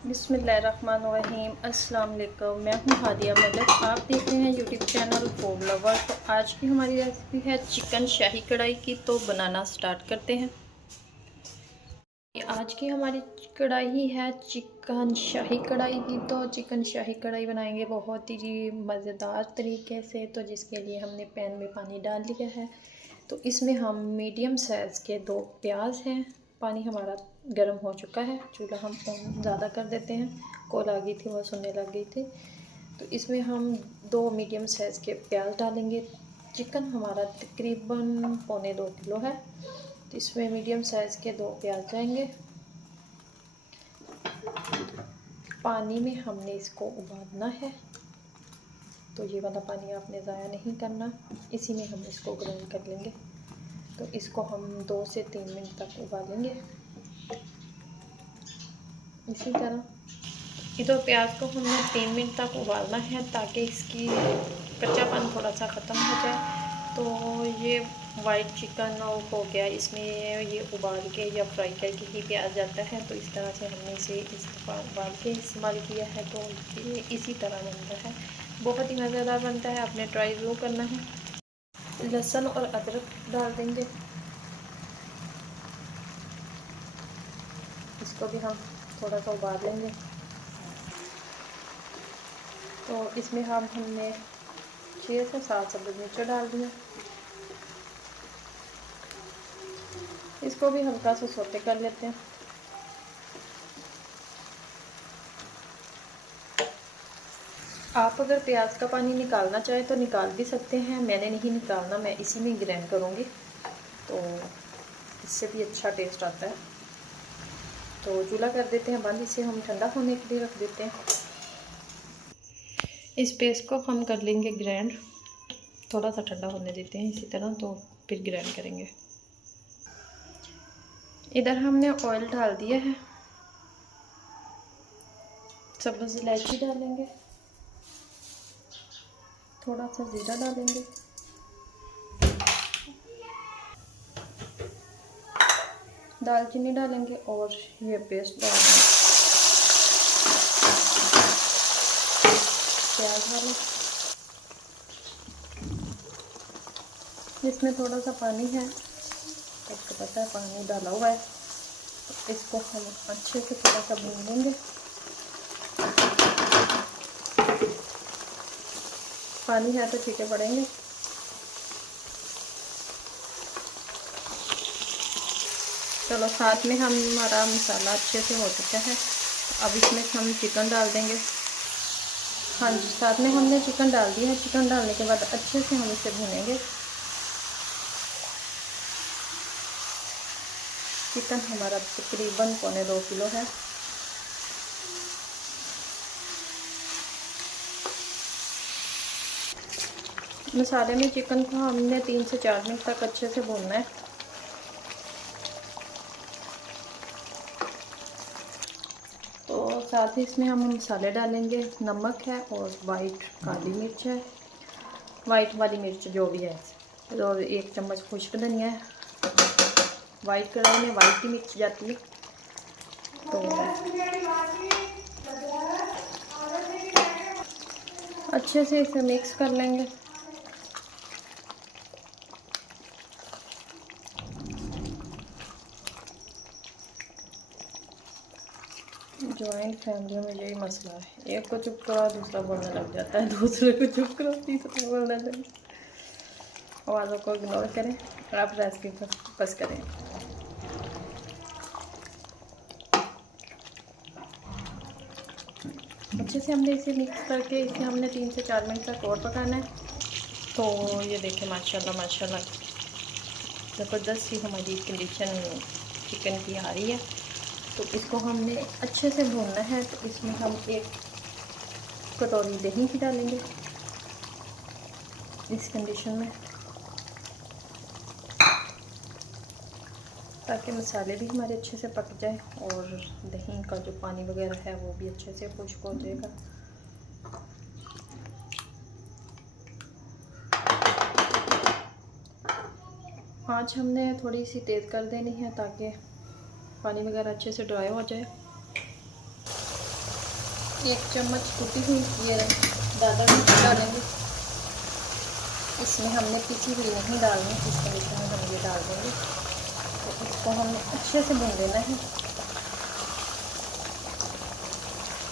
बिस्मिल्लाहिर्रहमानिर्रहीम। अस्सलाम वालेकुम। मैं हूँ हादिया मलिक, आप देख रहे हैं यूट्यूब चैनल फूड लवर। तो आज की हमारी रेसिपी है चिकन शाही कढ़ाई की। तो बनाना स्टार्ट करते हैं। आज की हमारी कढ़ाई है चिकन शाही कढ़ाई की। तो चिकन शाही कढ़ाई बनाएंगे बहुत ही मज़ेदार तरीके से। तो जिसके लिए हमने पैन में पानी डाल लिया है। तो इसमें हम मीडियम साइज़ के 2 प्याज हैं। पानी हमारा गर्म हो चुका है। चूल्हा हम ज़्यादा कर देते हैं, कॉल आ गई थी, वो सुनने लग गई थी। तो इसमें हम 2 मीडियम साइज़ के प्याज डालेंगे। चिकन हमारा तकरीबन 2.25 किलो है। तो इसमें मीडियम साइज़ के 2 प्याज जाएंगे। पानी में हमने इसको उबालना है। तो ये वाला पानी आपने ज़ाया नहीं करना, इसी में हम इसको ग्राइंड कर लेंगे। तो इसको हम 2 से 3 मिनट तक उबालेंगे इसी तरह। इधर प्याज को हमने 3 मिनट तक उबालना है ताकि इसकी कच्चापन थोड़ा सा ख़त्म हो जाए। तो ये वाइट चिकन हो गया, इसमें ये उबाल के या फ्राई करके ही प्याज जाता है। तो इस तरह से हमने इसे इस दफ़ा उबाल के इस्तेमाल किया है। तो ये इसी तरह बनता है, बहुत ही मज़ेदार बनता है। आपने ट्राई ज़रूर करना है। लहसुन और अदरक डाल देंगे। इसको भी हम थोड़ा सा उबाल लेंगे। तो इसमें हमने 6 से 7 सब्ज़ मिर्च डाल दिया। इसको भी हल्का सा सौते कर लेते हैं। आप अगर प्याज का पानी निकालना चाहें तो निकाल भी सकते हैं, मैंने नहीं निकालना, मैं इसी में ग्राइंड करूँगी। तो इससे भी अच्छा टेस्ट आता है। तो चूल्हा कर देते हैं बंद, इसे हम ठंडा होने के लिए रख देते हैं। इस पेस्ट को हम कर लेंगे ग्राइंड, थोड़ा सा ठंडा होने देते हैं इसी तरह, तो फिर ग्राइंड करेंगे। इधर हमने ऑयल डाल दिया है। सब्ज़ इलायची डालेंगे, थोड़ा सा ज़ीरा डालेंगे, दालचीनी डालेंगे और ये पेस्ट डालेंगे प्याज वाला। इसमें थोड़ा सा पानी है, आपको पता है पानी डाला हुआ है। तो इसको हम अच्छे से थोड़ा सा भून लेंगे। पानी है तो छींटे पड़ेंगे। चलो, साथ में हमारा मसाला अच्छे से हो चुका है। अब इसमें हम चिकन डाल देंगे। हाँ जी, साथ में हमने चिकन डाल दिया है। चिकन डालने के बाद अच्छे से हम इसे भूनेंगे। चिकन हमारा तकरीबन 2.25 किलो है। मसाले में चिकन को हमने 3 से 4 मिनट तक अच्छे से भूनना है। तो साथ ही इसमें हम मसाले डालेंगे, नमक है और वाइट काली मिर्च है, वाइट वाली मिर्च जो भी है, और 1 चम्मच खुश्क धनिया है। वाइट कढ़ाई में वाइट की मिर्च जाती है। तो अच्छे से इसे मिक्स कर लेंगे। जॉइंट फैमिली में यही मसला है, एक को चुप करो दूसरा बोलने लग जाता है, दूसरे को चुप करो तीसरा बोलने लगे। आवाज़ों को इग्नोर करें, आप रेसिपी पर बस करें। अच्छे से हमने इसे मिक्स करके इसे हमने 3 से 4 मिनट तक और पकाना है। तो ये देखें, माशाल्लाह माशाल्लाह ज़बरदस्त सी हमारी कंडीशन चिकन की आ रही है। तो इसको हमने अच्छे से भूनना है। तो इसमें हम 1 कटोरी दही की डालेंगे इस कंडीशन में, ताकि मसाले भी हमारे अच्छे से पक जाए और दही का जो पानी वगैरह है वो भी अच्छे से खुश्क हो जाएगा। आँच हमने थोड़ी सी तेज़ कर देनी है ताकि पानी वगैरह अच्छे से ड्राई हो जाए। 1 चम्मच कुटी हुई ये दादर मिर्च डालेंगे। इसमें हमने पिसी हुई नहीं डालनी, इस कंडीशन में हम ये डाल देंगे। तो इसको हमने अच्छे से भून लेना है।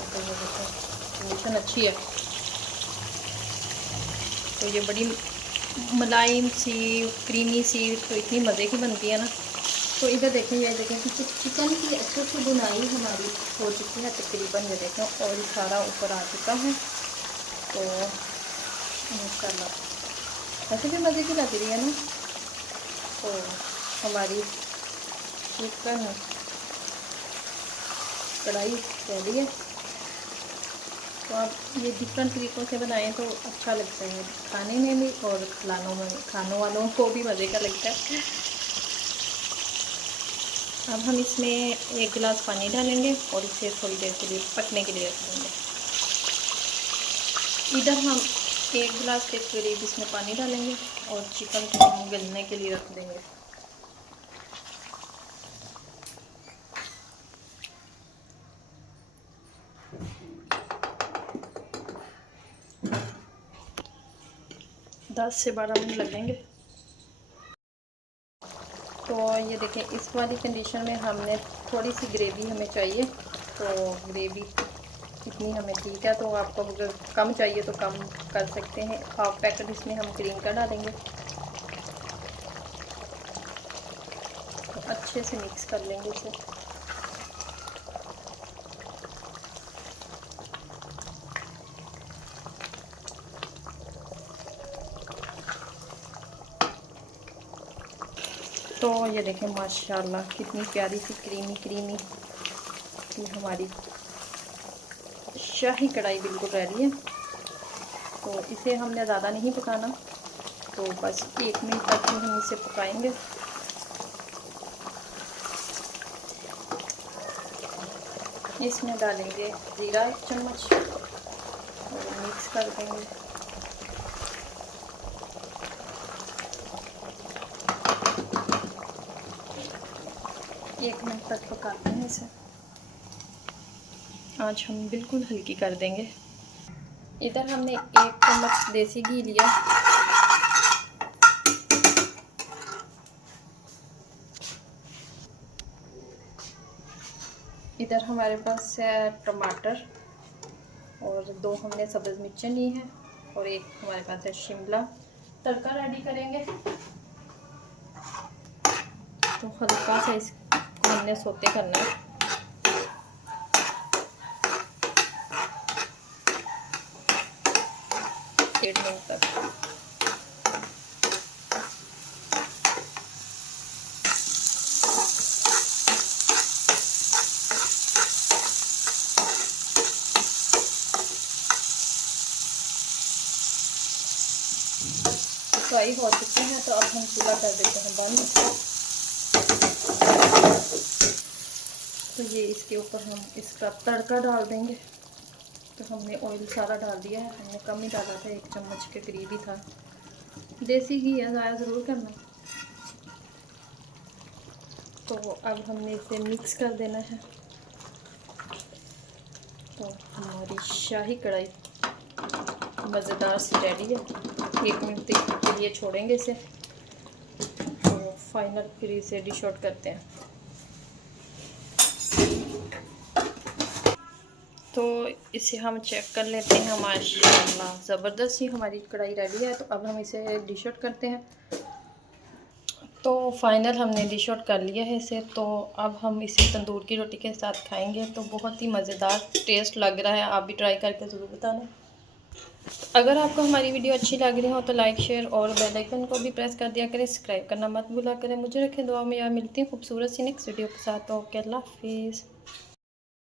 तो ये देखो कंडीशन अच्छी है। तो ये बड़ी मुलायम सी क्रीमी सी तो इतनी मज़े की बनती है ना। तो इधर देखें, ये देखें कि चिकन की अच्छे से बुनाई हमारी हो चुकी है तकरीबन। ये देखें ऑयल सारा ऊपर आ चुका है। तो इंशाल्लाह ऐसे भी मज़े की लग रही है ना। तो हमारी चिकन कढ़ाई रेडी है। तो आप ये डिफरेंट तरीक़ों से बनाएं तो अच्छा लगता है खाने में भी और खानों वालों को भी मज़े का लगता है। अब हम इसमें 1 गिलास पानी डालेंगे और इसे थोड़ी देर के लिए पकने के लिए रख देंगे। इधर हम 1 गिलास के करीब इसमें पानी डालेंगे और चिकन को हम गलने के लिए रख देंगे। दस से 12 मिनट लगेंगे। तो ये देखें इस वाली कंडीशन में हमने थोड़ी सी ग्रेवी हमें चाहिए। तो ग्रेवी इतनी हमें ठीक है। तो आपको अगर कम चाहिए तो कम कर सकते हैं। 1/2 पैकेट इसमें हम क्रीम का डालेंगे। तो अच्छे से मिक्स कर लेंगे इसे। तो ये देखें माशाल्लाह कितनी प्यारी सी क्रीमी ये हमारी शाही कढ़ाई बिल्कुल रेडी है। तो इसे हमने ज़्यादा नहीं पकाना, तो बस 1 मिनट तक ही हम इसे पकाएंगे। इसमें डालेंगे ज़ीरा 1 चम्मच और मिक्स कर देंगे। एक मिनट तक पकाते हैं इसे। आज हम बिल्कुल हल्की कर देंगे। इधर हमने 1 चम्मच देसी घी लिया। इधर हमारे पास है टमाटर और 2 हमने सब्ज़ मिर्चें ली हैं और 1 हमारे पास है शिमला। तड़का रेडी करेंगे। तो हल्का सा इसको हमने सोते करना है। डेढ़ मिनट तक। फ्राई हो चुके हैं तो अब हम चूल्हा कर देते हैं बंद। तो ये इसके ऊपर हम इसका तड़का डाल देंगे। तो हमने ऑयल सारा डाल दिया है। हमने कम ही डाला था, 1 चम्मच के करीब ही था। देसी घी है, ज़ाया ज़रूर करना। तो अब हमने इसे मिक्स कर देना है। तो हमारी शाही कढ़ाई मज़ेदार सी रेडी है। 1 मिनट के लिए छोड़ेंगे इसे। तो फाइनल फिर इसे डिश आउट करते हैं। तो इसे हम चेक कर लेते हैं। माशाल्लाह ज़बरदस्त ही हमारी कढ़ाई रेडी है। तो अब हम इसे डिश आउट करते हैं। तो फाइनल हमने डिश आउट कर लिया है इसे। तो अब हम इसे तंदूर की रोटी के साथ खाएंगे। तो बहुत ही मज़ेदार टेस्ट लग रहा है। आप भी ट्राई करके ज़रूर बताना। अगर आपको हमारी वीडियो अच्छी लग रही हो तो लाइक शेयर और बेल आइकन को भी प्रेस कर दिया करें। सब्सक्राइब करना मत भूला करें। मुझे रखें दुआ में। यार मिलती हूँ खूबसूरत सी नेक्स्ट वीडियो के साथ। ओके, अल्लाह हाफिज़।